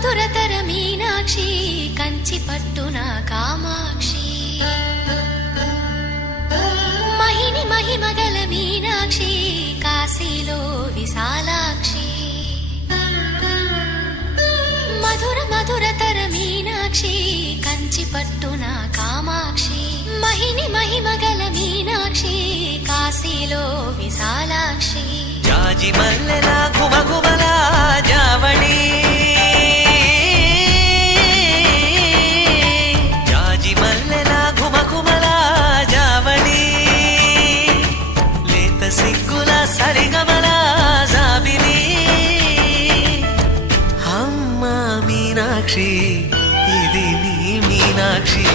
మధురతర మీనాక్షి కంచి పట్టున కామాక్షి మహిని మహిమగల మీనాక్షి కాశీలో విశాలాక్షి మధుర మధురతర మీనాక్షి కంచి పట్టున కామాక్షి మహిని మహిమగల మీనాక్షి కాశీలో విశాలాక్షి జాజి మల్లెల గుమగుమల జావళి జాజి మల్లెల గుమగుమల జావళి లేత సిగ్గుల సరిగమల జాబిలి అమ్మ మీనాక్షి ఇది నీ మీనాక్షి